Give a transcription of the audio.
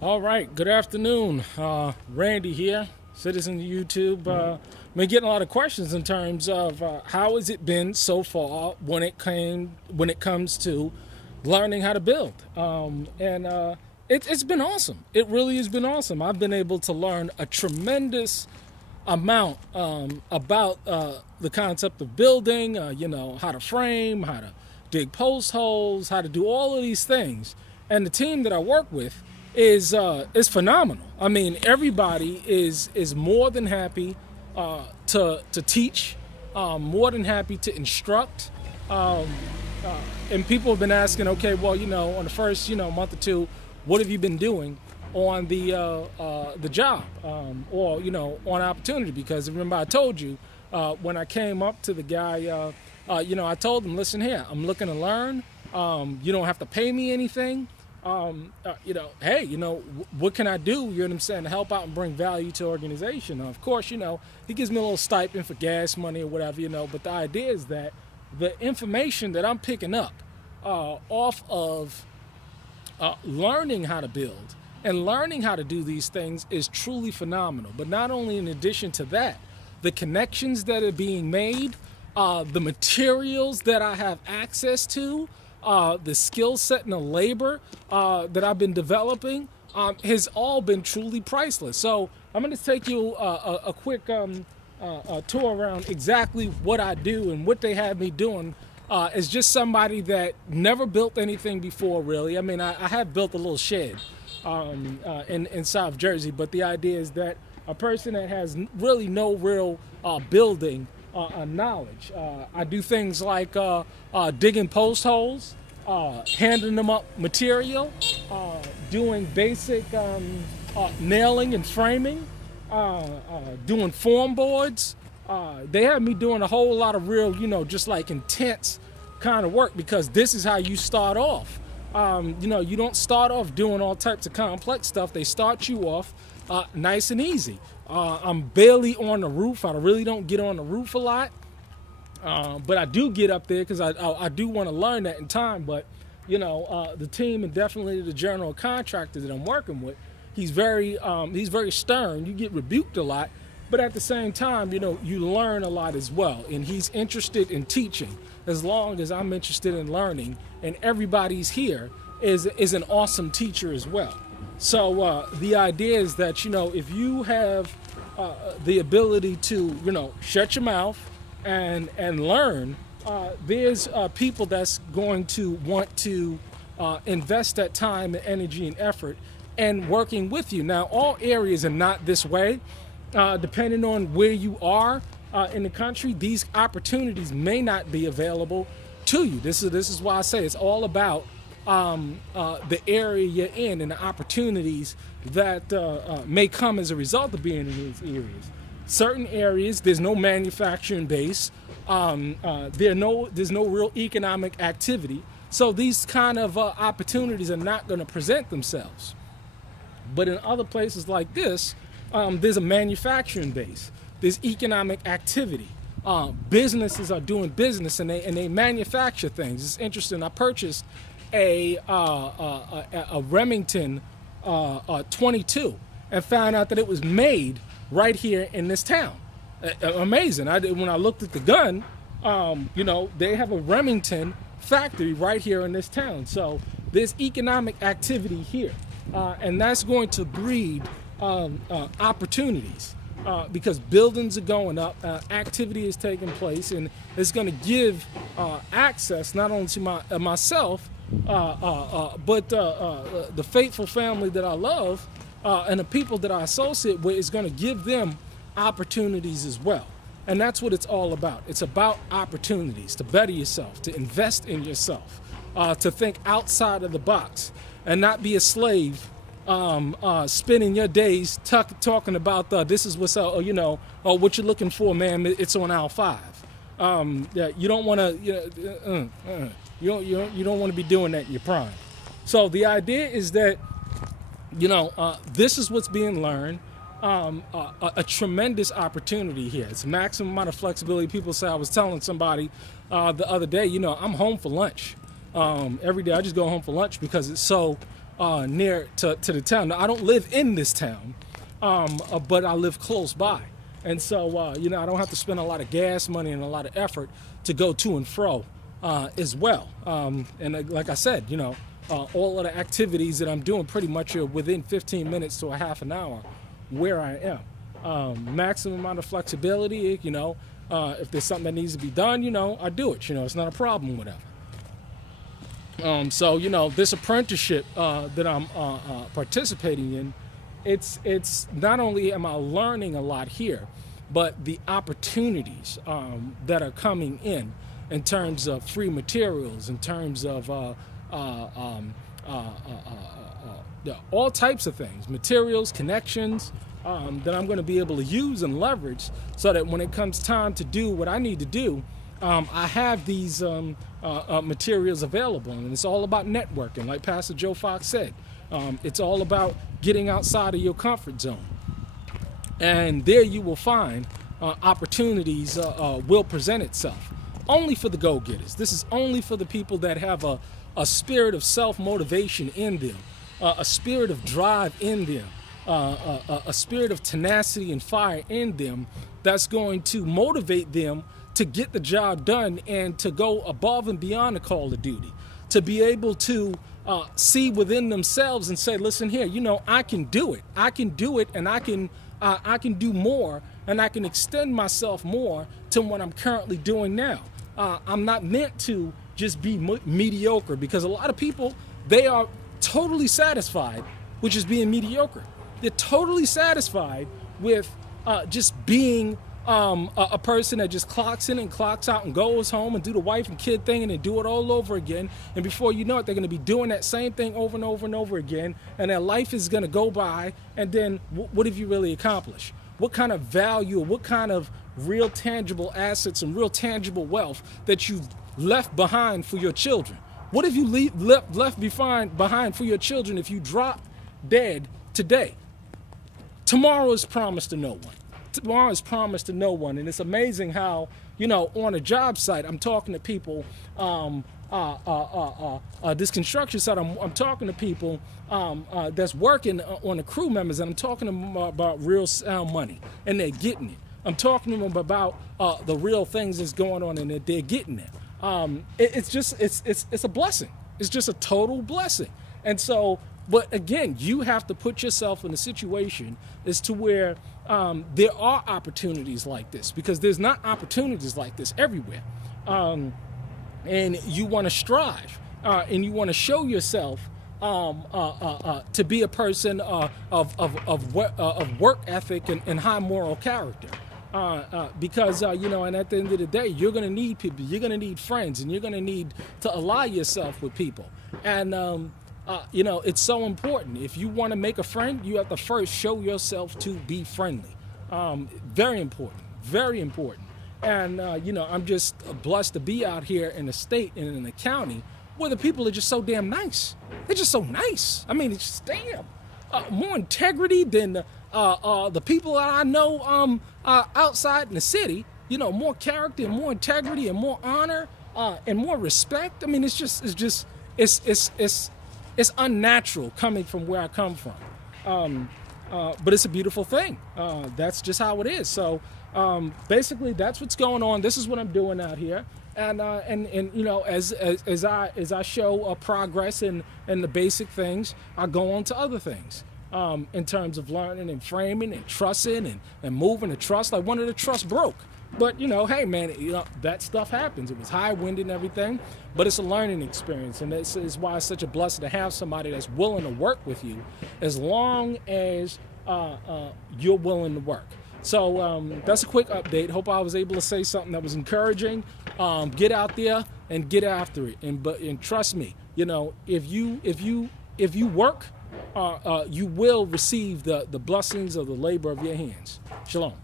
All right, good afternoon. Randy here, citizen of YouTube. Been getting a lot of questions in terms of how has it been so far when it comes to learning how to build, it's been awesome. It really has been awesome. I've been able to learn a tremendous amount about the concept of building. How to frame, how to dig post holes, how to do all of these things. And the team that I work with is phenomenal. I mean, everybody is more than happy to teach, more than happy to instruct. Um, and people have been asking, okay, well, on the first month or two, what have you been doing on the job, or on opportunity? Because remember, I told you when I came up to the guy, I told him, listen here, I'm looking to learn. You don't have to pay me anything. Hey, what can I do? You know what I'm saying, to help out and bring value to the organization. Of course, he gives me a little stipend for gas money or whatever, but the idea is that the information that I'm picking up off of learning how to build and learning how to do these things is truly phenomenal. But not only in addition to that, the connections that are being made, the materials that I have access to, the skill set and the labor that I've been developing has all been truly priceless. So I'm going to take you a quick tour around exactly what I do and what they have me doing. As just somebody that never built anything before, really. I mean, I have built a little shed in South Jersey, but the idea is that a person that has really no real building knowledge. I do things like digging post holes, handing them up material, doing basic nailing and framing, doing form boards. They have me doing a whole lot of real, just like intense kind of work, because this is how you start off. You don't start off doing all types of complex stuff. They start you off nice and easy. I'm barely on the roof. I really don't get on the roof a lot. But I do get up there because I do want to learn that in time. But, the team and definitely the general contractor that I'm working with, he's very stern. You get rebuked a lot. But at the same time, you learn a lot as well. And he's interested in teaching as long as I'm interested in learning. And everybody's here is an awesome teacher as well. So the idea is that, if you have the ability to, shut your mouth and learn, there's people that's going to want to invest that time and energy and effort and working with you. Now, all areas are not this way. Depending on where you are in the country, these opportunities may not be available to you. This is why I say it's all about the area you're in and the opportunities that may come as a result of being in these areas. Certain areas, there's no manufacturing base. There's no real economic activity. So these kind of opportunities are not going to present themselves. But in other places like this, there's a manufacturing base. There's economic activity. Businesses are doing business and they manufacture things. It's interesting. I purchased a Remington 22 and found out that it was made right here in this town. Amazing. When I looked at the gun, they have a Remington factory right here in this town. So there's economic activity here, and that's going to breed opportunities because buildings are going up, activity is taking place, and it's going to give access not only to myself, but the faithful family that I love and the people that I associate with is going to give them opportunities as well. And that's what it's all about. It's about opportunities to better yourself, to invest in yourself, to think outside of the box and not be a slave spending your days talking about this is what's what you're looking for, man. It's on aisle 5. Yeah, you don't want to you don't want to be doing that in your prime. So the idea is that this is what's being learned. A tremendous opportunity here. It's maximum amount of flexibility. People say, I was telling somebody the other day, I'm home for lunch every day. I just go home for lunch because it's so near to the town. Now, I don't live in this town, but I live close by. And so, I don't have to spend a lot of gas money and a lot of effort to go to and fro as well. Like I said, all of the activities that I'm doing pretty much are within 15 minutes to a half an hour where I am. Maximum amount of flexibility, if there's something that needs to be done, I do it. It's not a problem, whatever. So, this apprenticeship that I'm participating in, it's not only am I learning a lot here, but the opportunities that are coming in terms of free materials, in terms of all types of things, materials, connections that I'm going to be able to use and leverage so that when it comes time to do what I need to do, I have these materials available. And it's all about networking, like Pastor Joe Fox said. It's all about getting outside of your comfort zone. And there you will find opportunities will present itself. Only for the go-getters. This is only for the people that have a spirit of self-motivation in them, a spirit of drive in them, a spirit of tenacity and fire in them that's going to motivate them to get the job done and to go above and beyond the call of duty, to be able to see within themselves and say, listen here, I can do it. I can do it, and I can do more, and I can extend myself more to what I'm currently doing now. I'm not meant to just be mediocre, because a lot of people, they are totally satisfied with just being mediocre. They're totally satisfied with just being a person that just clocks in and clocks out and goes home and do the wife and kid thing and then do it all over again. And before you know it, they're going to be doing that same thing over and over and over again. And their life is going to go by. And then what have you really accomplished? What kind of value, or what kind of real tangible assets and real tangible wealth that you've left behind for your children? What have you left behind for your children if you drop dead today? Tomorrow is promised to no one. Tomorrow is promised to no one. And it's amazing how, on a job site, I'm talking to people, this construction site, I'm talking to people that's working on the crew members, and I'm talking to them about real sound money, and they're getting it. I'm talking to them about the real things that's going on, and that they're getting it. It's a blessing. It's just a total blessing. And so, but again, you have to put yourself in a situation as to where there are opportunities like this, because there's not opportunities like this everywhere. And you want to strive, and you want to show yourself to be a person of work ethic and high moral character. Because, and at the end of the day, you're going to need people, you're going to need friends, and you're going to need to ally yourself with people. And, it's so important. If you want to make a friend, you have to first show yourself to be friendly. Very important, very important. And, I'm just blessed to be out here in the state and in the county where the people are just so damn nice. They're just so nice. I mean, it's just damn. More integrity than the people that I know outside in the city. More character and more integrity and more honor and more respect. I mean, it's unnatural coming from where I come from. But it's a beautiful thing. That's just how it is. So basically, that's what's going on. This is what I'm doing out here. And as I show progress in the basic things, I go on to other things in terms of learning and framing and trusting and moving the trust. Like, one of the trusts broke. But, hey, man, that stuff happens. It was high wind and everything, but it's a learning experience. And this is why it's such a blessing to have somebody that's willing to work with you as long as you're willing to work. So that's a quick update. Hope I was able to say something that was encouraging. Get out there and get after it. And trust me, if you work, you will receive the blessings of the labor of your hands. Shalom.